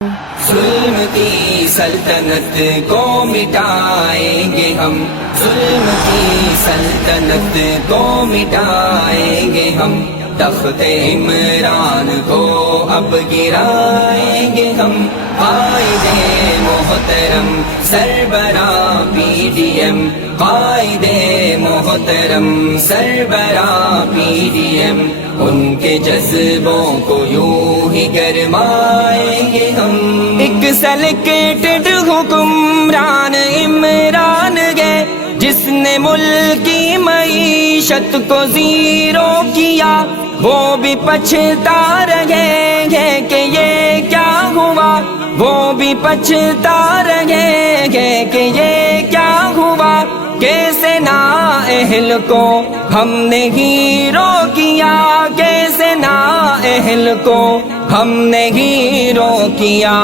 ظلم کی سلطنت کو مٹائیں گے ہم، ظلم کی سلطنت کو مٹائیں گے ہم، تخت عمران کو اب گرائیں گے ہم، قائد محترم سربراہ پی ڈی ایم، قائد محترم سربراہ پی ڈی ایم، ان کے جذبوں کو یوں ہی گرمائیں گے ہم۔ ایک سلیکٹڈ حکمران عمران گئے جس نے ملک کی معیشت کو زیرو کیا، وہ بھی پچھتا رہے گے کہ یہ کیا ہوا، وہ بھی پچھتا رہے گے کہ یہ کیا ہوا، کیسے نااہل کو ہم نے ہیرو کیا، کیسے نااہل کو ہم نے ہیرو کیا۔